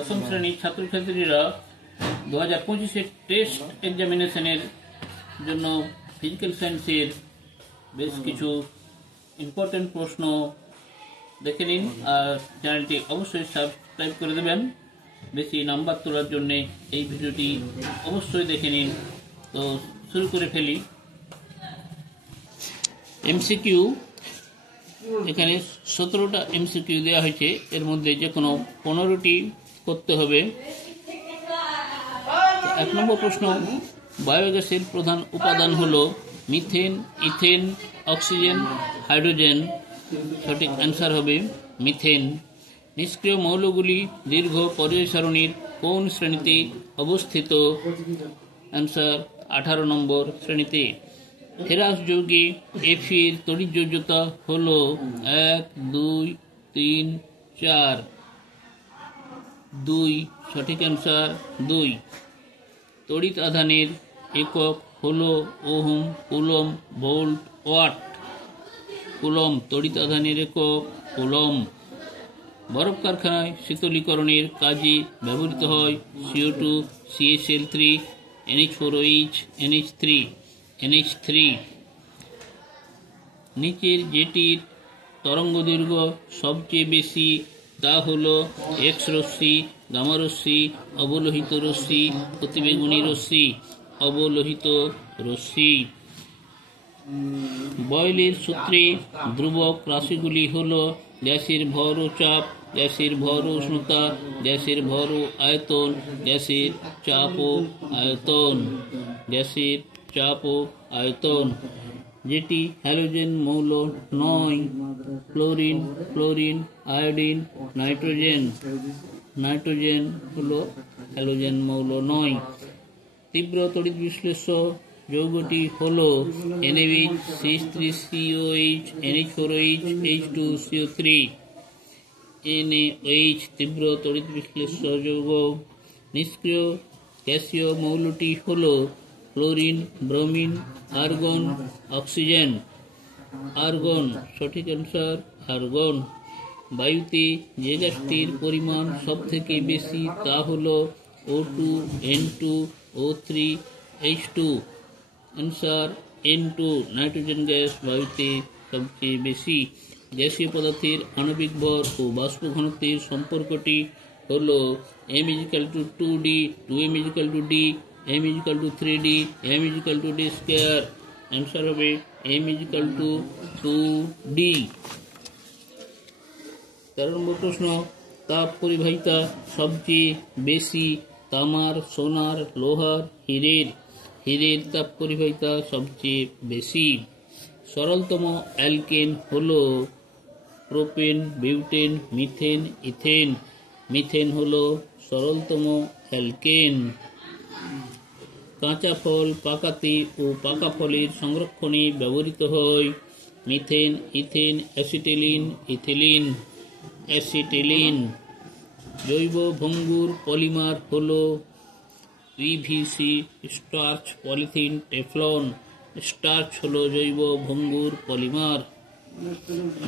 দশম শ্রেণীর ছাত্রছাত্রীরা 2025-এর টেস্ট এক্সামিনেশনের জন্য ফিজিক্যাল সায়েন্সের বেশ কিছু ইম্পর্টেন্ট প্রশ্ন দেখে নিন। আর চ্যানেলটি অবশ্যই সাবস্ক্রাইব করে দেবেন। বেশি নাম্বার তোলার জন্য এই ভিডিওটি অবশ্যই দেখে নিন। তো শুরু করে ফেলি। এমসিকিউ, এখানে 17টা এমসিকিউ দেওয়া হয়েছে। এর মধ্যে যে কোনো 15টি করতে হবে। 1 নম্বর প্রশ্ন, বায়োগ্যাসের প্রধান উপাদান হলো মিথেন, ইথেন, অক্সিজেন, হাইড্রোজেন। সঠিক অ্যান্সার হবে মিথেন। নিষ্ক্রিয় মৌলগুলি দীর্ঘ পর্যায় সারণীর কোন শ্রেণীতে অবস্থিত? অ্যান্সার 18 নম্বর শ্রেণীতে। ফেরাস যৌগে এফির তড়িৎযোগ্যতা হল 1, 2, 3, 4। 2 সঠিক অ্যান্সার 2। তড়িৎ আধানের একক হল ohm, coulomb, volt, watt. Coulomb তড়িৎ আধানের একক কুলম। বরফ কারখানায় শীতলীকরণের কাজে ব্যবহৃত হয় CO2, CaCl3, NH4OH, NH3। নিচের যেটির তরঙ্গদৈর্ঘ্য সবচেয়ে বেশি তা হল এক্স রশ্মি, গামা রশ্মি, অবলোহিত রশ্মি, অতিবেগুনি রশ্মি। অবলোহিত রশ্মি। বয়লের সূত্রে ধ্রুবক রাশিগুলি হল গ্যাসের ভর ও চাপ, গ্যাসের ভর ও উষ্ণতা, গ্যাসের ভর ও আয়তন, গ্যাসের চাপ ও আয়তন। গ্যাসের চাপ ও আয়তন। যেটি হ্যালোজেন মৌল নয়: chlorine, fluorine, iodine, nitrogen. Nitrogen হল হ্যালোজেন মৌল নয়। তীব্র তড়িৎ বিশ্লেষ্য যৌগটি হল NaOH, CH3COH, NH4OH, H2CO3। NaOH তীব্র তড়িৎ বিশ্লেষ্য যৌগ। নিষ্ক্রিয় গ্যাসীয় মৌলটি হল chlorine, bromine, argon, oxygen. Argon সঠিক অ্যান্সার আর্গন। বায়ুতে যে গ্যাসটির পরিমাণ সবথেকে বেশি তা হল O2, N2, O3, H2। Answer N2। Nitrogen gas বায়ুতে সবচেয়ে বেশি। গ্যাসীয় পদার্থের আণবিক ভর ও বাষ্প ঘনত্বের সম্পর্কটি হল m=2d, 2m=d, m=3d, m=d²। Answer হবে m=2d। 13 নম্বর প্রশ্ন, তাপ পরিবাহিতা সবচেয়ে বেশি তামার, সোনার, লোহার, হীরের? হীরের তাপ পরিবাহিতা সবচেয়ে বেশি। সরলতম অ্যালকেন হল propane, butane, methane, ethane. Methane হল সরলতম অ্যালকেন। কাঁচা ফল পাকাতে ও পাকা ফলের সংরক্ষণে ব্যবহৃত হয় methane, ethane, acetylene, ethylene. Acetylene. জৈব ভঙ্গুর পলিমার হল PVC, starch, polythene, Teflon. Starch হল জৈব ভঙ্গুর পলিমার।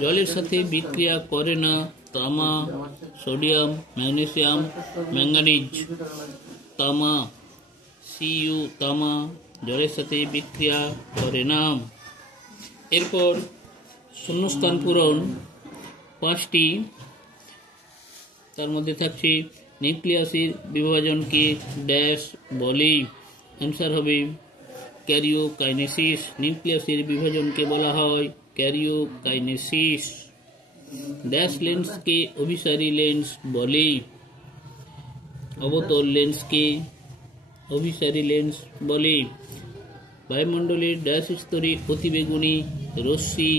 জলের সাথে বিক্রিয়া করে না তামা, সোডিয়াম, ম্যাগনেসিয়াম, ম্যাঙ্গানিজ। তামা Cu তামা জলের সাথে বিক্রিয়া করে না। এরপর শূন্যস্থান পূরণ 5টি। তার মধ্যে থাকছে নিউক্লিয়াসের বিভাজনকে ড্যাশ বলে? অ্যান্সার হবে ক্যারিওকাইনেসিস। নিউক্লিয়াসের বিভাজনকে বলা হয় ক্যারিওকাইনেসিস। ড্যাশ লেন্সকে অভিসারী লেন্স বলে? অবতল লেন্সকে অভিসারী লেন্স বলে। বায়ুমণ্ডলের ড্যাশ স্তরে অতিবেগুনি রশ্মি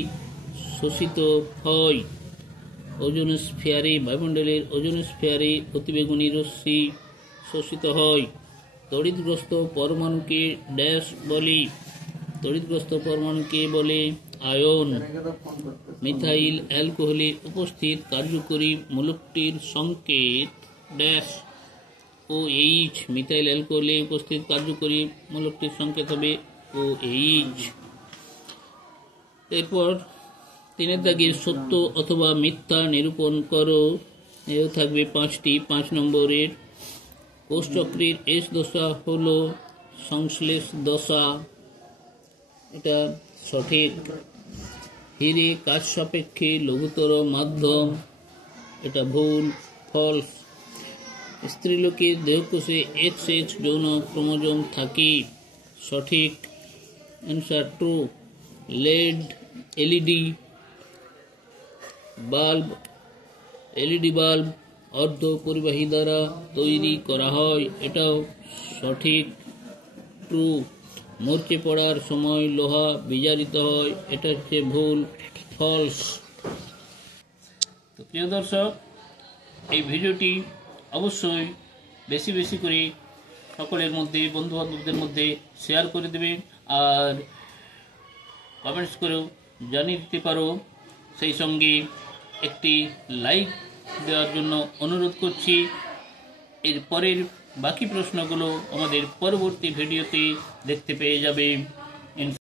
শোষিত হয়? ওজোনস্ফিয়ারে। বায়ুমণ্ডলের ওজোনস্ফিয়ারে অতিবেগুনি রশ্মি শোষিত হয়। তড়িৎগ্রস্ত পরমাণুকে ড্যাশ বলে? তড়িৎগ্রস্ত পরমাণুকে বলে আয়ন। মিথাইল অ্যালকোহলে উপস্থিত কার্যকরী মূলকটির সংকেত ড্যাশ OH। মিথাইল অ্যালকোহলে উপস্থিত কার্যকরী মূলকটির সংকেত হবে OH। এরপর 3 দাগের সত্য অথবা মিথ্যা নিরূপণ করো। এও থাকবে 5টি। 5 নম্বরের কোষচক্রের এস দশা হলো সংশ্লেষ দশা, এটা সঠিক। হিরে কাজ সাপেক্ষে লঘুতর মাধ্যম, এটা ভুল, ফলস। স্ত্রীলোকের দেহকোষে XX যৌন ক্রোমোজোম থাকে, সঠিক, অ্যান্সার ট্রু। এলইডি বাল্ব অর্ধ পরিবাহী দ্বারা তৈরি করা হয়, এটাও সঠিক, ট্রু। মরচে পড়ার সময় লোহা বিজারিত হয়, এটা হচ্ছে ভুল, ফলস। তো প্রিয় দর্শক, এই ভিডিওটি অবশ্যই বেশি বেশি করে সকলের মধ্যে, বন্ধু বান্ধবদের মধ্যে শেয়ার করে দেবে, আর কমেন্টস করেও জানিয়ে দিতে পারো। সেই সঙ্গে একটি লাইক দেওয়ার জন্য অনুরোধ করছি। এর পরের বাকি প্রশ্নগুলো আমাদের পরবর্তী ভিডিওতে দেখতে পেয়ে যাবে।